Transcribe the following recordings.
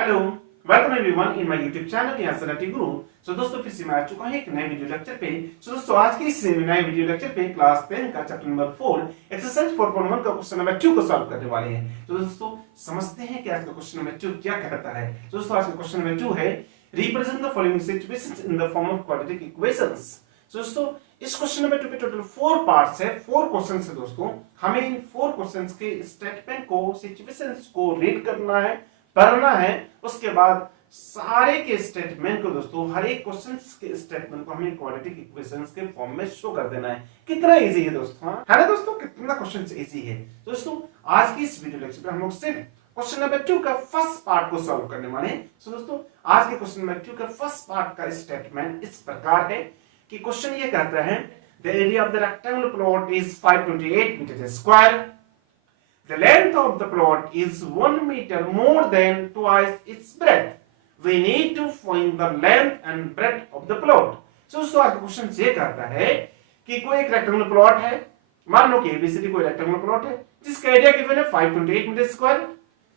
Hello, welcome everyone in my YouTube channel यासनाटी गुरु। दोस्तों फिर से मैं आ चुका हूं एक नए वीडियो लेक्चर पे। दोस्तों आज के इस नए वीडियो लेक्चर पे क्लास 10 का चैप्टर नंबर 4 एक्सरसाइज 4.1 का क्वेश्चन नंबर 2 को सॉल्व करने वाले हैं। तो दोस्तों समझते हैं कि आज का क्वेश्चन नंबर 2 क्या कहता है। दोस्तों आज का क्वेश्चन नंबर 2 है represent the following situations in the form of quadratic equations. दोस्तों इस क्वेश्चन नंबर 2 पे टोटल 4 पार्ट्स है, 4 क्वेश्चंस है। दोस्तों हमें इन 4 क्वेश्चंस के स्टेटमेंट को, सिचुएशंस को रीड करना है, पढ़ना है। उसके बाद सारे के स्टेटमेंट को दोस्तों हर एक क्वेश्चन के स्टेटमेंट को हमें क्वाड्रेटिक इक्वेशंस के फॉर्म में शो कर देना है। कितना इजी है दोस्तों, है ना दोस्तों, कितना क्वेश्चन इजी है। दोस्तों आज की इस वीडियो लेक्चर में हम लोग सिर्फ क्वेश्चन नंबर 2 का फर्स्ट पार्ट को सॉल्व करने वाले हैं। सो दोस्तों आज के क्वेश्चन नंबर 2 का फर्स्ट पार्ट का स्टेटमेंट इस प्रकार है कि क्वेश्चन ये कहता है the area of the rectangular plot is 528 metre square. The length of the plot is 1 meter more than twice its breadth. We need to find the length and breadth of the plot. So आज question ये कहता है कि कोई एक rectangular plot है, मान लो कि एबीसीडी कोई रेक्टेंगुलर प्लॉट है जिसका एरिया गिवन है 528 मीटर स्क्वायर।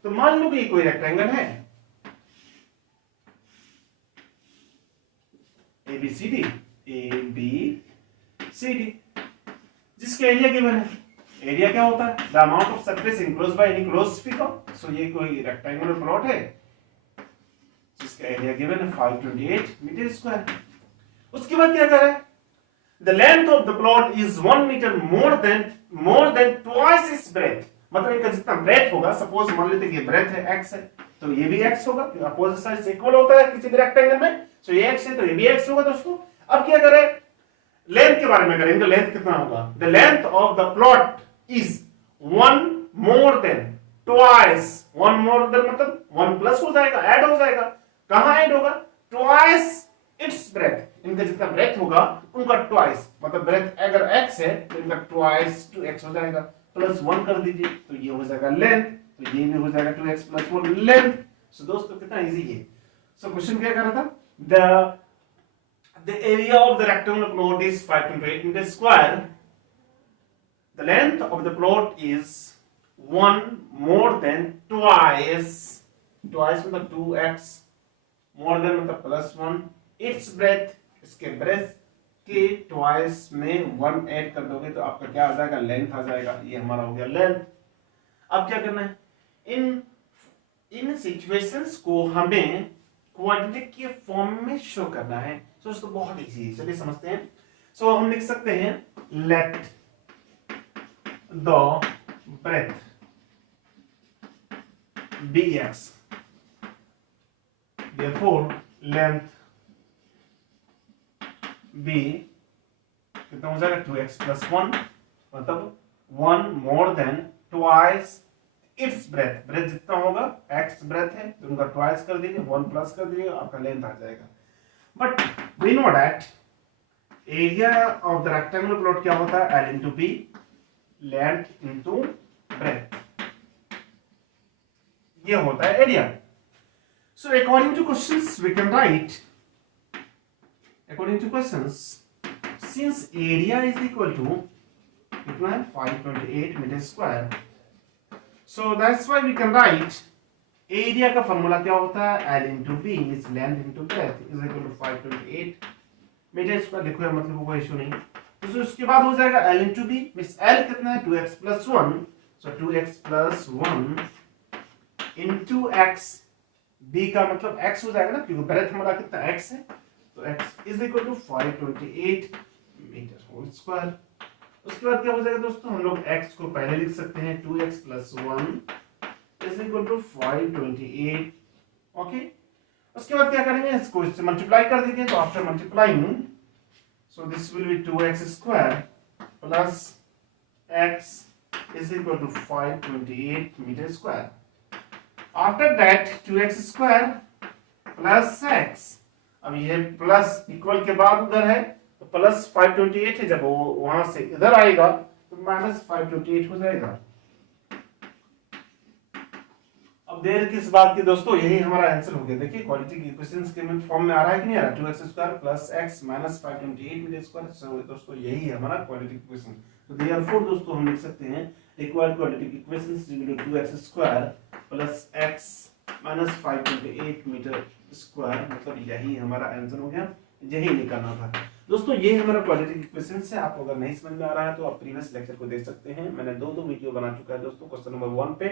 तो मान लो कि ये कोई रेक्टेंगल है एबीसीडी जिसका एरिया गिवन है। एरिया क्या होता है? The amount of surface enclosed by any closed figure. So ये कोई रेक्टेंगुलर प्लॉट है जिसका एरिया गिवन है 528 मीटर स्क्वायर। उसके बाद क्या कर रहा है? The length of the plot is 1 metre more than twice its breadth. मतलब इनका जितना ब्रेथ होगा, सपोज मान लेते हैं कि ब्रेथ है x है तो ये भी x होगा, अपोजिट साइड इक्वल होता है किसी भी रेक्टेंगल में। सो ये x है तो ये भी x होगा। दोस्तों अब क्या करें? लेंथ के बारे में करेंगे। लेंथ कितना होगा? The length of the plot is 1 more than twice. 1 more than मतलब 1 प्लस हो जाएगा, ऐड हो जाएगा। कहां ऐड होगा? twice its breadth। इनका जितना ब्रेथ होगा उनका twice, मतलब ब्रेथ अगर x है तो इनका twice 2x हो जाएगा। प्लस 1 कर दीजिए तो ये हो जाएगा लेंथ, तो ये भी हो जाएगा 2x प्लस 1 लेंथ। सो दोस्तों कितना इजी है। सो क्वेश्चन क्या कर रहा था? The area of the rectangular plot is 528 meters square. The length of the plot is 1 more than twice. Twice मतलब 2x, more than मतलब plus 1. Its breadth, इसके breadth के twice में 1 ऐड कर दोगे तो आपका क्या आ जाएगा? लेंथ आ जाएगा। ये हमारा हो गया लेंथ। अब क्या करना है? इन सिचुएशंस को हमें क्वाड्रेटिक के फॉर्म में शो करना है। सो इसको बहुत इजी है, चलिए समझते हैं। सो हम लिख सकते हैं late the breadth bx, therefore length b कितना हो जाएगा? 2x plus 1, मतलब 1 more than twice its breadth। breadth जितना होगा x breadth है तो उनका twice कर दीजिए, 1 प्लस कर दीजिए, आपका लेंथ आ जाएगा। But we know that area of the rectangular plot क्या होता है? L into b, length into breadth, ये होता है area. So according to questions we can write, according to questions, since area is equal to कितना है? 528 metre square. So that's why we can write area का formula क्या होता है? L into B is length into breadth is equal to 528 metre square. देखो मतलब कोई issue नहीं। तो उसके बाद हो जाएगा L into B, means L कितना है? 2x plus 1, सो 2x plus 1 into x, B का मतलब x हो जाएगा ना, क्योंकि ब्रेथ हमारा कितना x है, तो x is equal to 528 metre whole square. उसके बाद क्या हो जाएगा दोस्तों? हम लोग x को पहले लिख सकते हैं 2x plus 1 is equal to 528। Okay, उसके बाद क्या करेंगे? इसको इससे मल्टीप्लाई कर देंगे। तो after multiplying, so this will be 2x square plus x is equal to 528 meter square. After that 2x square plus x, अब ये प्लस इक्वल के बाद उधर है तो प्लस 528 है, जब वो वहां से इधर आएगा तो माइनस 528 हो जाएगा। अब देर किस बात की दोस्तों? यही हमारा आंसर हो गया। देखिए क्वाड्रेटिक इक्वेशंस के फॉर्म में आ रहा है कि नहीं आ रहा? 2x square plus x minus 528 metre square. So दोस्तों यही है हमारा क्वाड्रेटिक इक्वेशन। तो देयरफॉर दोस्तों हम लिख सकते हैं required quadratic equations equal to 2x square plus x minus 528 metre square, मतलब यही हमारा आंसर हो गया, यही निकालना था दोस्तों। ये हमारा क्वाड्रेटिक इक्वेशन से, आपको अगर नहीं समझ में आ रहा है तो आप प्रीवियस लेक्चर को देख सकते हैं, मैंने दो वीडियो बना चुका है दोस्तों क्वेश्चन नंबर 1 पे,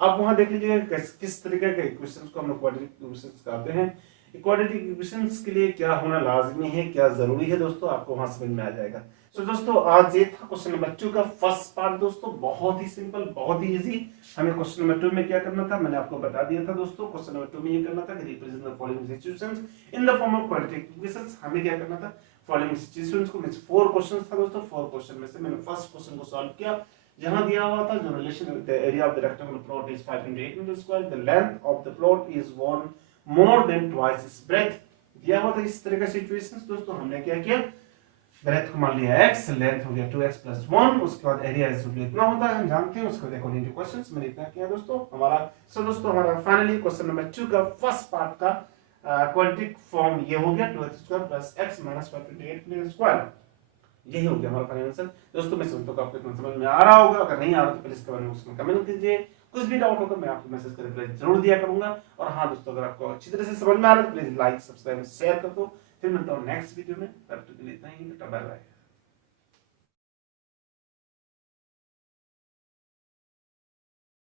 आप वहां देख लीजिएगा किस तरीके के इक्वेशंस को हम लोग क्वाड्रेटिक इक्वेशंस कहते हैं। क्वाड्रेटिक इक्वेशंस के लिए क्या होना लाजमी है, क्या जरूरी है दोस्तों, आपको वहां समझ में आ जाएगा। सो दोस्तों आज ये था क्वेश्चन नंबर 2 का फर्स्ट पार्ट दोस्तों, बहुत ही सिंपल, बहुत ही इजी। हमें क्वेश्चन नंबर 2 में क्या करना था, मैंने आपको बता दिया था दोस्तों। क्वेश्चन नंबर 2 में ये करना था कि represent the following situations in the form of quadratic equations. हमें क्या करना था, फॉलोइंग सिचुएशंस को, मींस 4 क्वेश्चंस था दोस्तों। 4 क्वेश्चन में से मैंने फर्स्ट क्वेश्चन को सॉल्व किया, जहां दिया हुआ था जो relation with the area of the rectangular plot is 508 metre square, the length of the plot is 1 more than twice its breadth, दिया हुआ था इस तरह का सिचुएशंस दोस्तों। हमने क्या किया, ब्रेथ को मान लिया x, लेंथ हो गया 2x + 1, उसके बाद एरिया इज इतना होता है हम जानते हैं, उसके बाद अकॉर्डिंग टू क्वेश्चंस मैंने इतना किया दोस्तों हमारा। सो दोस्तों हमारा फाइनली क्वेश्चन नंबर 2 का फर्स्ट पार्ट का क्वाड्रेटिक फॉर्म ये हो गया 2x² + x - 528 मीटर स्क्वायर, यही हो गया हमारा फाइनल आंसर दोस्तों। मैं समझता हूं कि आपको इतना समझ में आ रहा होगा, अगर नहीं आ रहा तो प्लीज कमेंट बॉक्स में कमेंट कीजिए, कुछ भी डाउट होगा मैं आपको मैसेज कर रिप्लाई जरूर दिया करूंगा। और हाँ दोस्तों, अगर आपको अच्छी तरह से समझ में आ रहा है तो प्लीज लाइक, सब्सक्राइब, शेयर कर दो। फिर मिलता हूँ नेक्स्ट वीडियो में, तब तक के लिए इतना ही, बाय बाय।